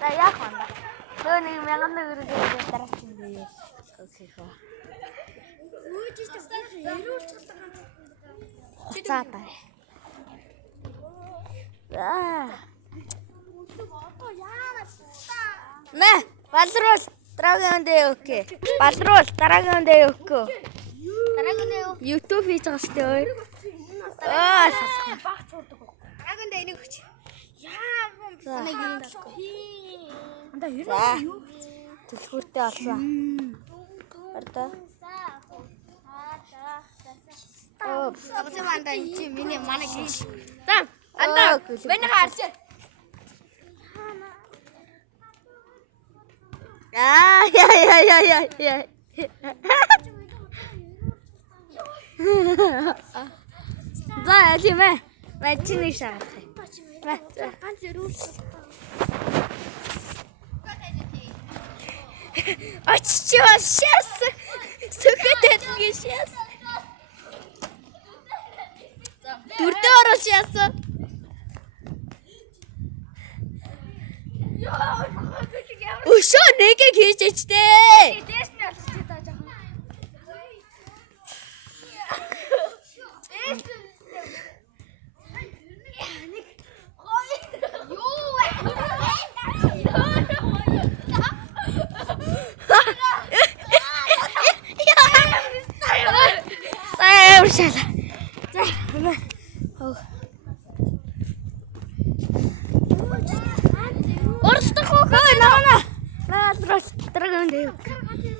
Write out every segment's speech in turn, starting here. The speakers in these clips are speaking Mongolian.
За яах вэ? Нөө нэг 1000 төгрөг дараач юм бэ. Окей хөө. За та. Нэ, балруул дараагийн үндэ окей. Балруул дараагийн үндэ окей. Дараагийн үндэ YouTube хийж байгаа шүү дээ. Баг цурдаг. Дараагийн үндэ энийг өгч. Яа, нэг юм даа. Анда юу? Төлхүүртэй олсон. Ордоо. Абсаа манда чи миний манай гин. За, анда миний харч. Я. За, алимэ. Мачны шарах. Ганц өрөө. Оччоо сейчас. Сүхэтэд ингэ сейчас. Дүрдээ ороо сейчас. Өшөө нэгэ хийж ичтэй. Дээш нь алчтай таа жоохон.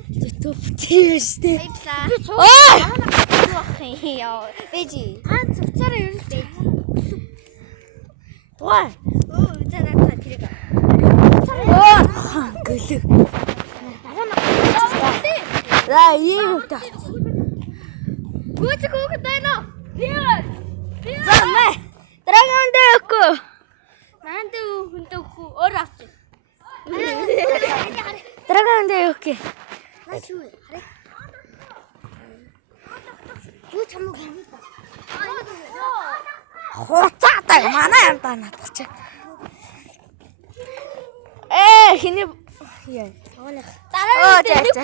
YouTube тийштэй. Ой! Яа, бэжи. Цуцаараа юу вэ? Ой. Цаанаа тэрэг. Гэлэг. За, ийм үгтэй. Гүцэг байна. За, мэ. Дараагийн дэ өгөө. Маантай хүнтэй өгөө өөр авч. Дараагийн дэ өгөө. Насуу хараа. Юу чамаг юм бэ? Хуцаатай манай юм та надад чи. Хиний яа. Дараагийн дэ.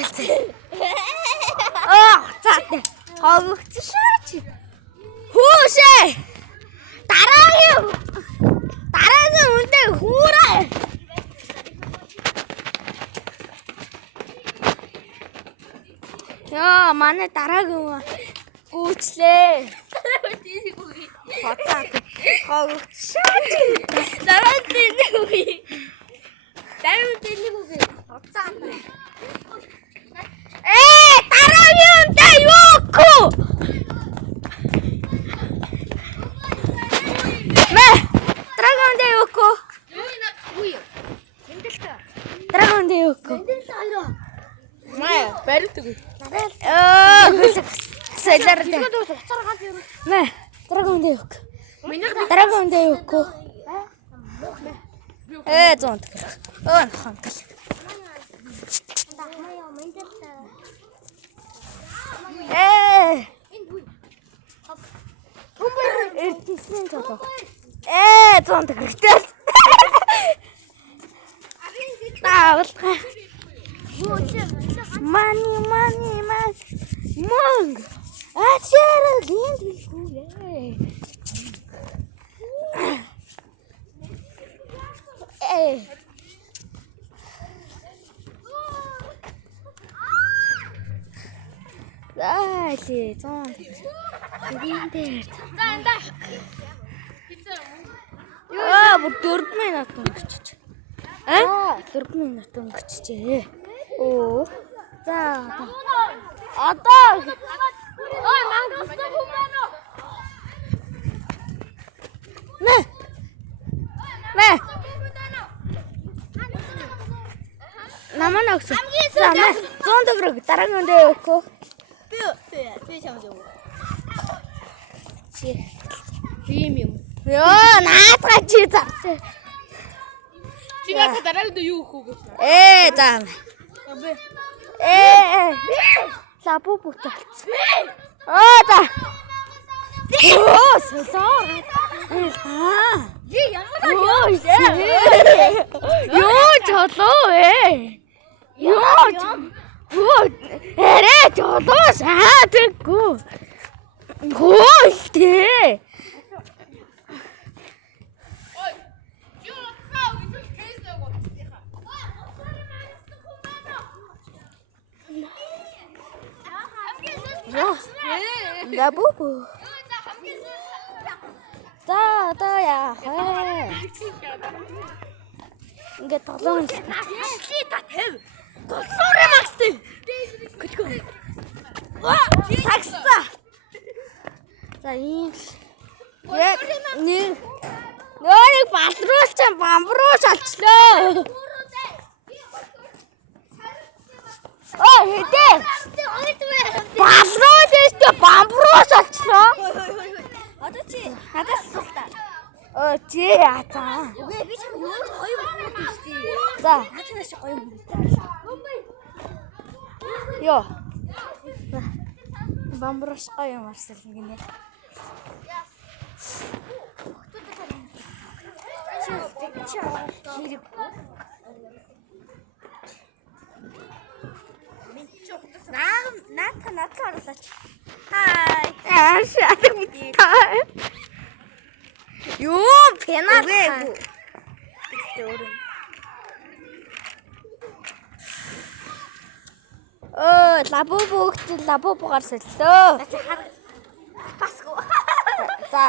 Цаатай. Хогч шаач. Хүүшээ. Дараагийн үнтэй хүүрээ. Яа, манай дараагийн гүйчлээ. Хоцаа. Хогч шаач. Дараагийн үгүй. Дараагийн үгүй. Хоцаа. Дараагийн үнтэй юу гоо? Мэ, дараагийн үнтэй юу гоо? Дараагийн үнтэй юу гоо? Мэ, барилдаг. Сэдэр. Мэ, дараагийн үнтэй юу гоо? Дараагийн үнтэй юу гоо? Зонт. Хангал. Эртний толоо. Зонт гэртэй. Таавал. Money. Мон. Ачаараа гингэлгүй. Заали зон. Энд. За энэ. Бүр 4 минут өнгөчч. 4 минут өнгөччээ. Оо. За. Одоо. Ой, мангас хүн байна уу? Мэ. Намаа нөхсөн. За, 100 төгрөг дараагийн үндэ өгөө. Би чамд өгөө. Премиум. Ёо, наатга чи зарсан. Чи надад дараагийн үндэ юу өгөх вэ? За. Лапу путалц. За. Солоо. Юу жолоо вэ? Юу эрэ жолоо саадаггүй. Хөөе. Лабубу. За яа. Ингээд тоглоом. Тулсуураа магстай. Такса. За ийм. Яг нэг балруулч бамбрууч олчлоо. Хэдэ? Балруулч өстө бамбрууч олчлоо. Одоо чи хадаас суултаа. Чи яатаа. Үгүй би чам юу гоё юм шүү дээ. За. Хатнаас чи гоё юм. Йоо. Бамбрууч гоё юм арсал гинэ. Хэрэг. Наата оруулаач. Хай. Шатаг битээ. Юу пенал. Лабубугаар сэллөө. Басгүй. За.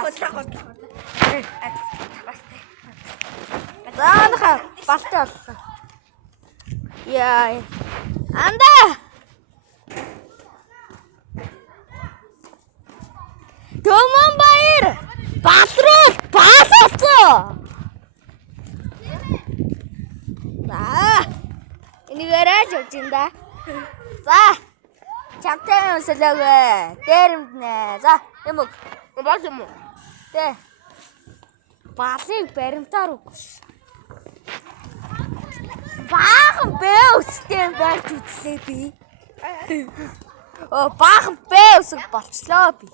Заанахаа балтай боллоо. Яа. Анда. Төмөн баяр. Балруул баалцоо. За. Энийгээрээ явж инда. За. Чамтай өсөлөөгөө. Дээрэмднэ. За. Юм уу? Баг юм уу? Тэ. Балыг баримтаар үгш. Баахан бэ өстэй барьж үзлээ би. Баахан бэ өсөг болчлоо би.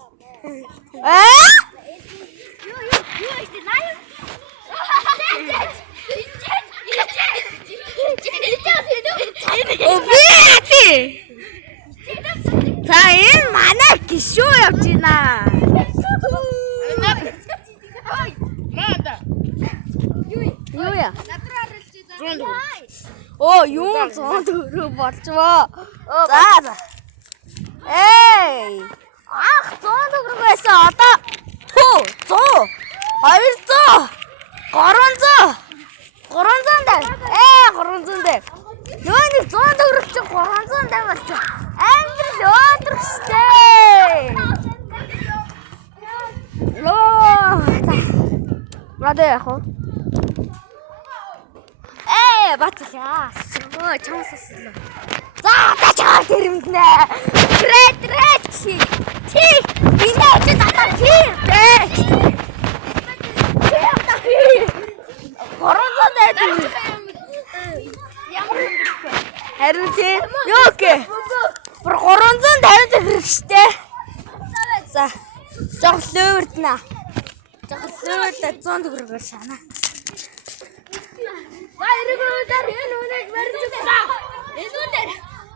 Юу ихтэй лайв? За энэ манай гişүү явж байна. Юу яа? Юу 100 төгрөг болчвоо. За. Эй! Ах 100 төгрөг байсан одоо 100, 200, 300. 300 дай. 300 дай. Юу нэг 100 төгрөг чи 300 дай болчих. Амтрал өөдрөстэй. Радэ яах вэ? Батлаа. Чамсаас л. За тачаа дэрэмднэ. Чи. Минь ч татаа чи. Горон зайд. Харин чи юу гэ? 350 төгрөг штэ. За. Жог лөөрднэ. Жог лөөрдө 100 төгрөгөөр шана. Баяргуудаар энэ үнэг мэржсэн. Энэ үнээр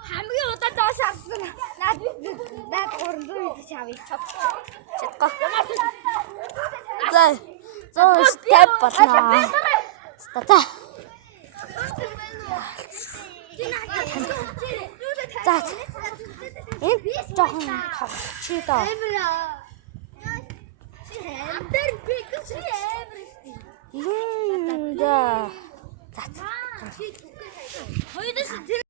хамгийн удаа доош харсан. Наад 300 идэж авъя. Чадгаа. За. 150 болно. Стата. За. Энэ жоохон чи доо. Да. Хоёудаас тэр